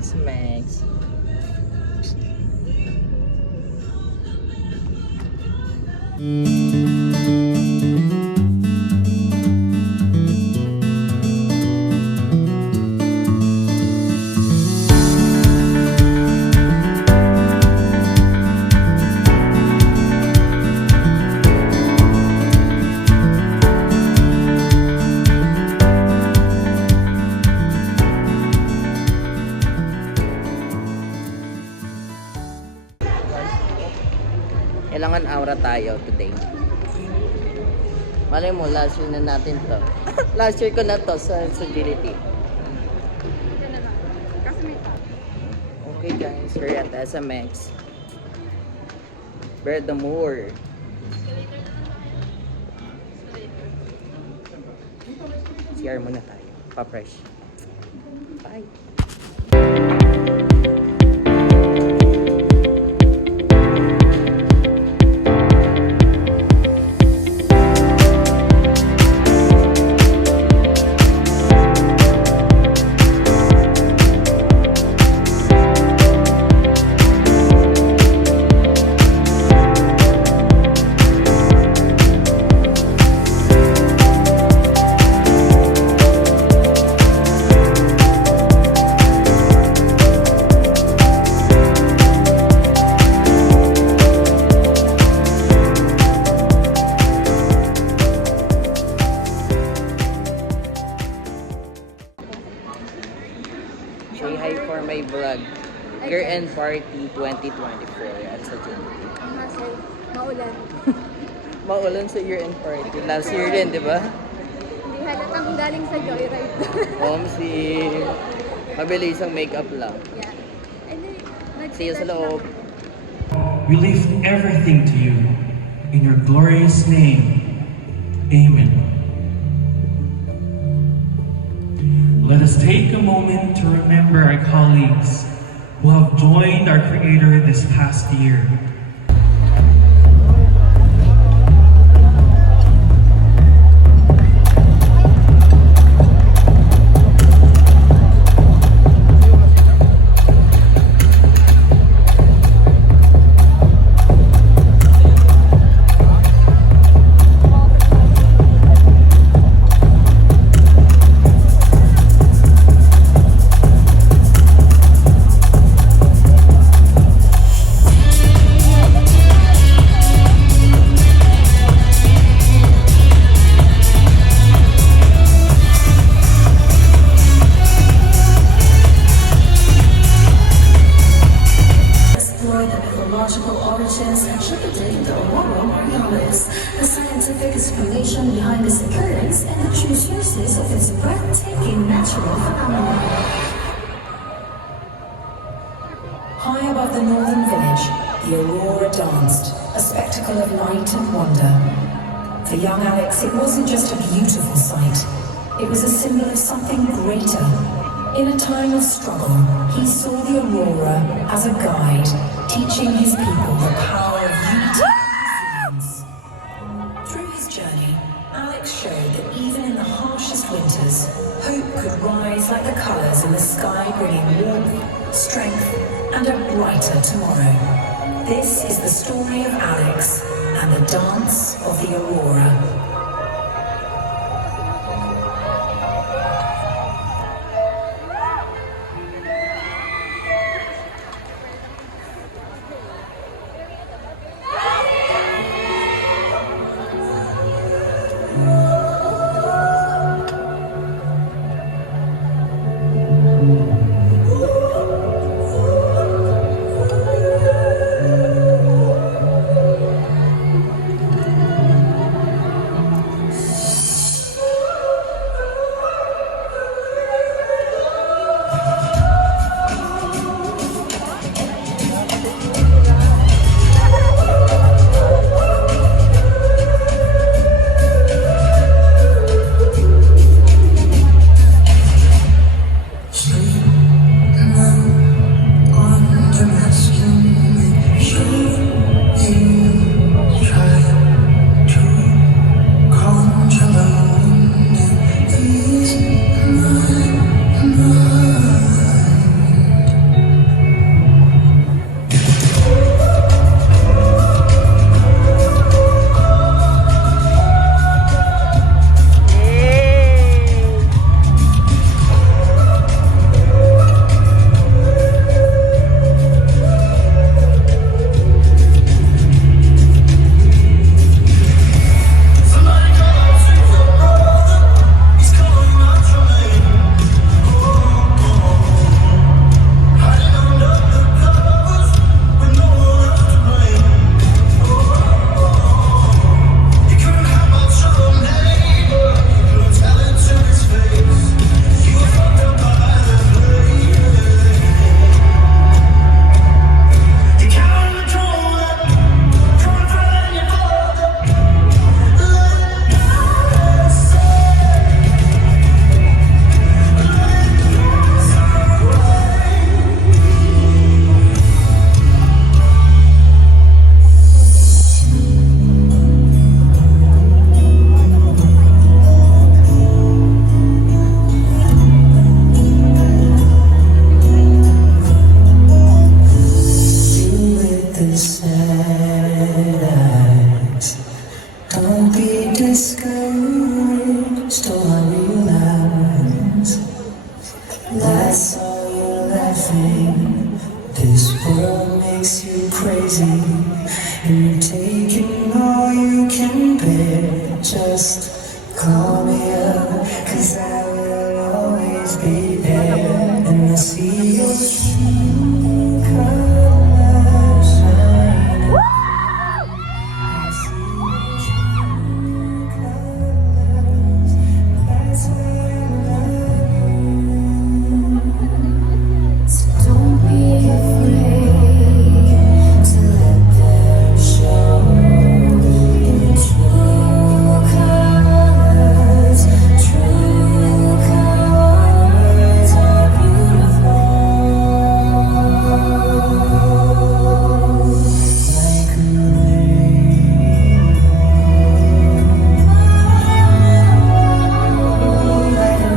Max. Kailangan aura tayo today. Malay mo, last year na natin to. Last year ko na to sa agility. Okay guys, we're at SMX. Berdamoor. CR muna tayo. Pa-fresh. Bye. Say hi for my vlog. Year-end party 2024 at sa Agility. Maulan. Maulan sa year-end party. Last year din, di ba? Hindi halatang galing sa Joyride. Si mabilis ang makeup lang. Yeah. And then, See you sa loob. We lift everything to you in your glorious name. Amen. Let us take a moment to remember our colleagues who have joined our Creator this past year. origins attributed to Aurora Borealis, the scientific explanation behind its occurrence, and the true sources of its breathtaking natural phenomena. High above the northern village, the Aurora danced, a spectacle of light and wonder. For young Alex, it wasn't just a beautiful sight, it was a symbol of something greater. In a time of struggle, he saw the Aurora as a guide, teaching his people the power of unity and resilience. Through his journey, Alex showed that even in the harshest winters, hope could rise like the colors in the sky, bringing warmth, strength, and a brighter tomorrow. This is the story of Alex and the dance of the Aurora. Call me up, 'cause I will always be there. And I see your true colors shining. I see your true colors. That's what I love. So don't be afraid to let them show your true colors. True colors are beautiful. Like a rainbow, like a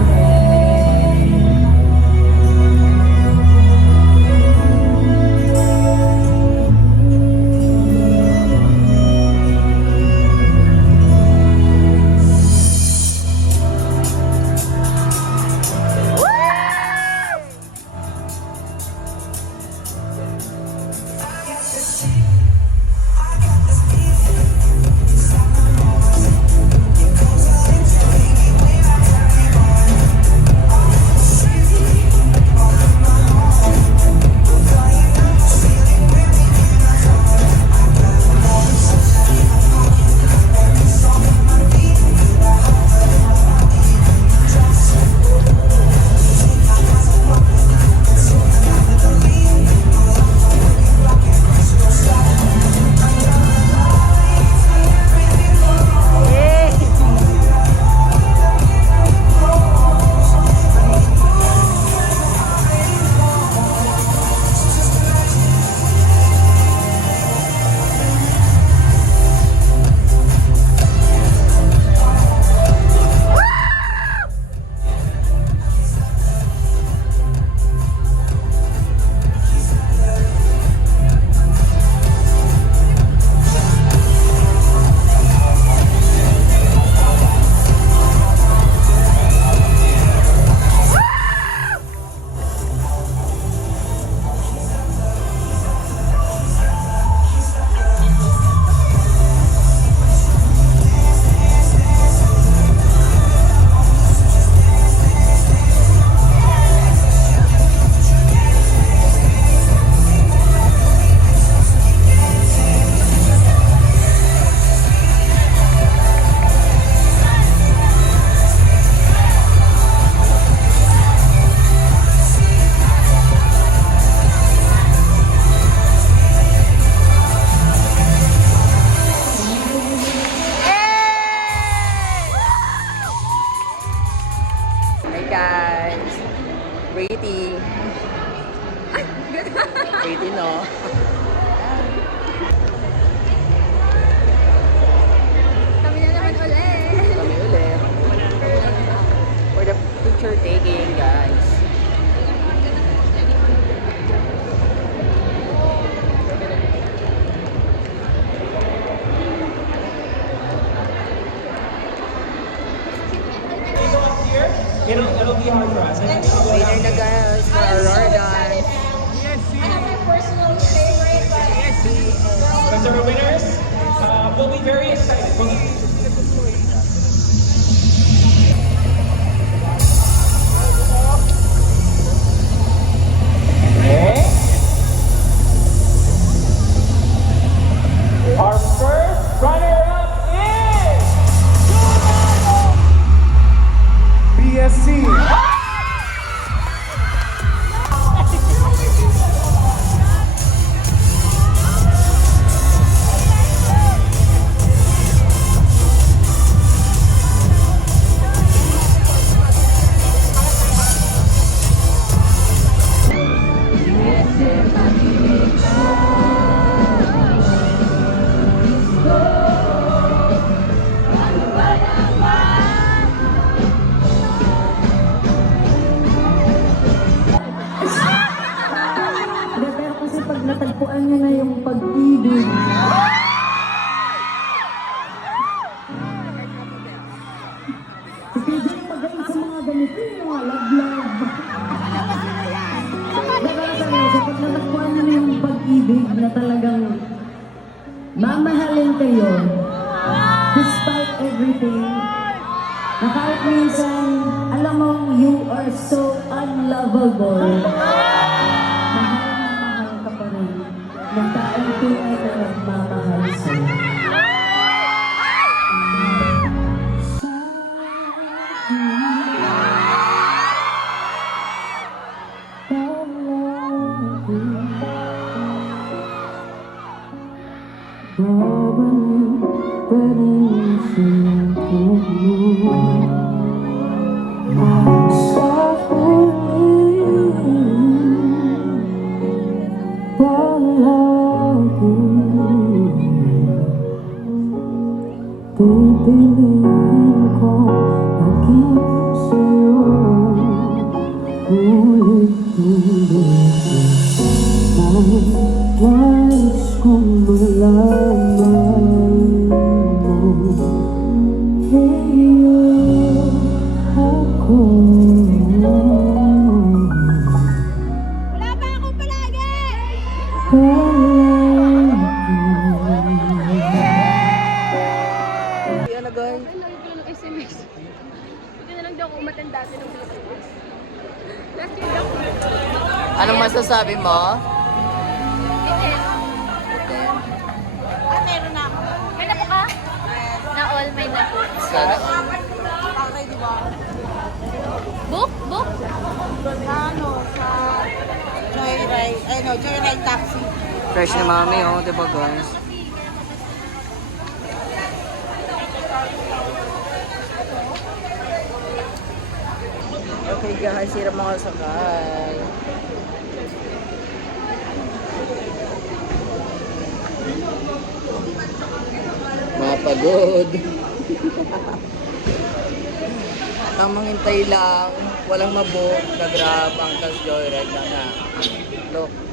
Hi guys! Pretty! Pretty, no? Kami na naman ulit. Kami ulit. For the picture taking, guys. It'll be hard for us. Winner na guys for Aurora Dance. Because our winners will be very excited. Our first runner-up is BSC. Pero kasi pag natagpuan niyo na yung pag-ibig, pwede yung magaling sa mga ganito, yung mga love-love. Pero seryoso, pag natagpuan niyo na yung pag-ibig na talagang mamahalin kayo, despite everything, Na kahit minsan, alam mo, you are so unlovable. Mahal ka pa rin. Ng taong tunay na nagmamahal sa'yo. Babalik pa rin siyang puno. Sa huli, palagi pipiliin ko maging sa'yo. Ulit-ulit ang nais kong malaman mo. Iyo ako. Wala pa akong palagi! Yan na guys. Ay, lagi ko lang ng SMS. Hindi na lang daw ako umattend dati ng Pilipinas. Last year daw. Anong masasabi mo? Ticket. Meron na ako. May na po ka? Na all, may na po. Sana. Book? Book? Ano, sa Joyride, Joyride Taxi. Fresh na mami, oh, diba guys? Okay guys, hirap mga sakay. Mapagod. Tamang hintay lang, walang mabook, nag-grab ang tas joyride na na. Look.